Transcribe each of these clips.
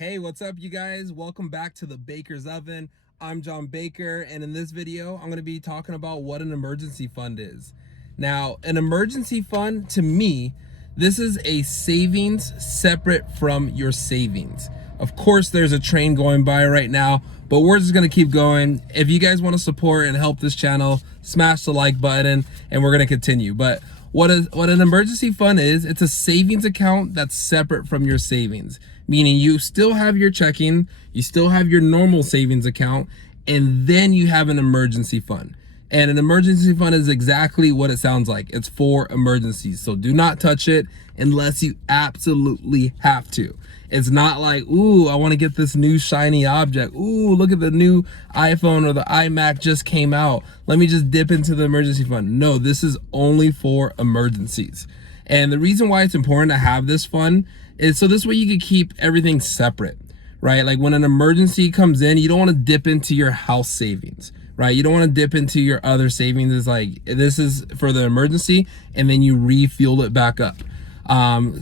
Hey, what's up, you guys? Welcome back to the Baker's Oven. I'm John Baker, and in this video, I'm going to be talking about what an emergency fund is. Now, an emergency fund, to me, this is a savings separate from your savings. Of course, there's a train going by right now, but we're just going to keep going. If you guys want to support and help this channel, smash the like button, and we're going to continue. But what an emergency fund is, it's a savings account that's separate from your savings, meaning you still have your checking, you still have your normal savings account, and then you have an emergency fund. And an emergency fund is exactly what it sounds like. It's for emergencies. So do not touch it unless you absolutely have to. It's not like, ooh, I want to get this new shiny object. Ooh, look at the new iPhone or the iMac just came out. Let me just dip into the emergency fund. No, this is only for emergencies. And the reason why it's important to have this fund is so this way you can keep everything separate, right? Like when an emergency comes in, you don't want to dip into your house savings, right? You don't want to dip into your other savings. It's like, this is for the emergency, and then you refuel it back up.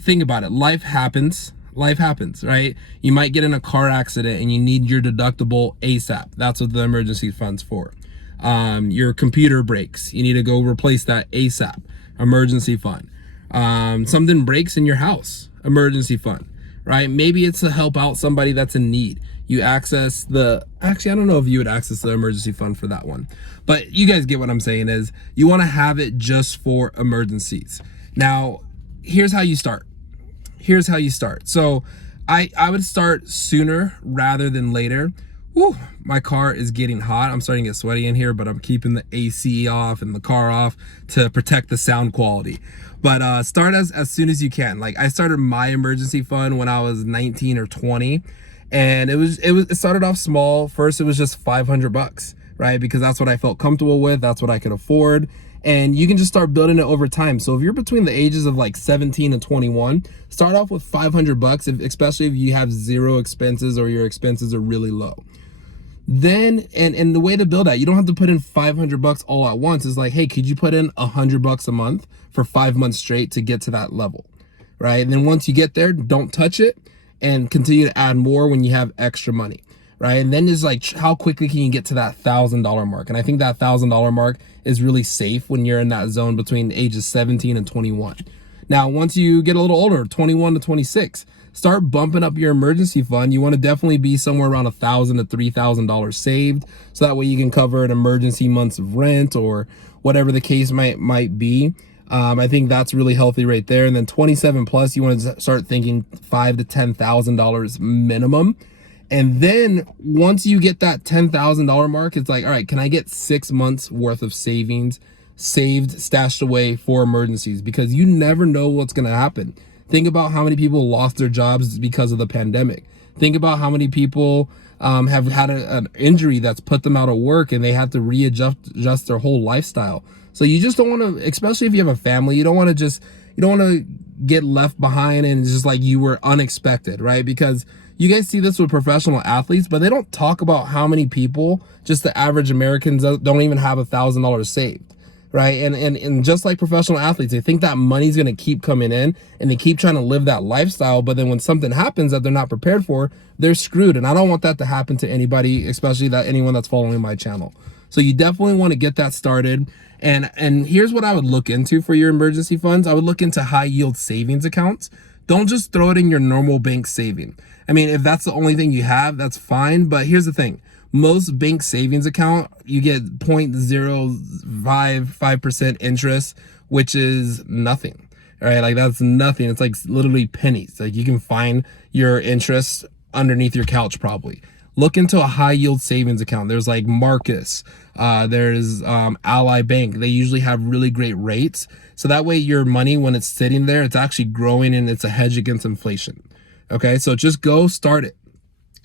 Think about it. Life happens, right? You might get in a car accident and you need your deductible ASAP. That's what the emergency fund's for. Your computer breaks. You need to go replace that ASAP. Emergency fund. Something breaks in your house. Emergency fund, right? Maybe it's to help out somebody that's in need. You access actually, I don't know if you would access the emergency fund for that one, but you guys get what I'm saying is you want to have it just for emergencies. Now, here's how you start. So I would start sooner rather than later. Whew, my car is getting hot. I'm starting to get sweaty in here, but I'm keeping the AC off and the car off to protect the sound quality. But start as soon as you can. Like I started my emergency fund when I was 19 or 20, and it started off small. First, it was just $500, right? Because that's what I felt comfortable with. That's what I could afford. And you can just start building it over time. So if you're between the ages of like 17 and 21, start off with $500, especially if you have zero expenses or your expenses are really low. Then, and the way to build that, you don't have to put in $500 all at once. It's like, hey, could you put in $100 a month for 5 months straight to get to that level, right? And then once you get there, don't touch it and continue to add more when you have extra money, right? And then it's like, how quickly can you get to that $1,000 mark? And I think that $1,000 mark is really safe when you're in that zone between ages 17 and 21. Now, once you get a little older, 21 to 26, start bumping up your emergency fund. You want to definitely be somewhere around $1,000 to $3,000 saved, so that way you can cover an emergency month's of rent or whatever the case might be. I think that's really healthy right there. And then 27 plus, you want to start thinking $5,000 to $10,000 minimum. And then once you get that $10,000 mark, it's like, all right, can I get 6 months worth of savings saved, stashed away for emergencies? Because you never know what's going to happen. Think about how many people lost their jobs because of the pandemic. Think about how many people have had an injury that's put them out of work and they have to readjust their whole lifestyle. So you just don't want to, especially if you have a family, you don't want to get left behind and just like you were unexpected, right? Because you guys see this with professional athletes, but they don't talk about how many people, just the average Americans, don't even have $1,000 saved. Right. And just like professional athletes, they think that money's going to keep coming in and they keep trying to live that lifestyle. But then when something happens that they're not prepared for, they're screwed. And I don't want that to happen to anybody, especially anyone that's following my channel. So you definitely want to get that started. And here's what I would look into for your emergency funds. I would look into high yield savings accounts. Don't just throw it in your normal bank saving. I mean, if that's the only thing you have, that's fine. But here's the thing. Most bank savings account, you get 0.055% interest, which is nothing, right? Like that's nothing. It's like literally pennies. Like you can find your interest underneath your couch probably. Look into a high yield savings account. There's like Marcus, there's Ally Bank. They usually have really great rates. So that way your money, when it's sitting there, it's actually growing and it's a hedge against inflation. Okay, so just go start it.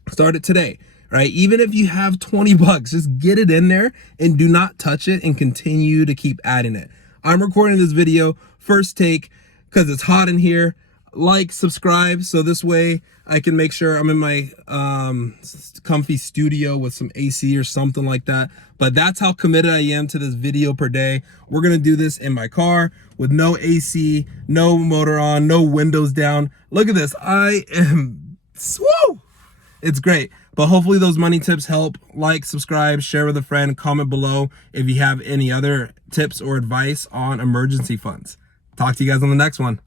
Start it today. Right? Even if you have $20, just get it in there and do not touch it and continue to keep adding it. I'm recording this video first take because it's hot in here. Like, subscribe, so this way I can make sure I'm in my comfy studio with some AC or something like that. But that's how committed I am to this video per day. We're gonna do this in my car with no AC, no motor on, no windows down. Look at this. I am, whoa! It's great. But hopefully those money tips help. Like, subscribe, share with a friend, comment below if you have any other tips or advice on emergency funds. Talk to you guys on the next one.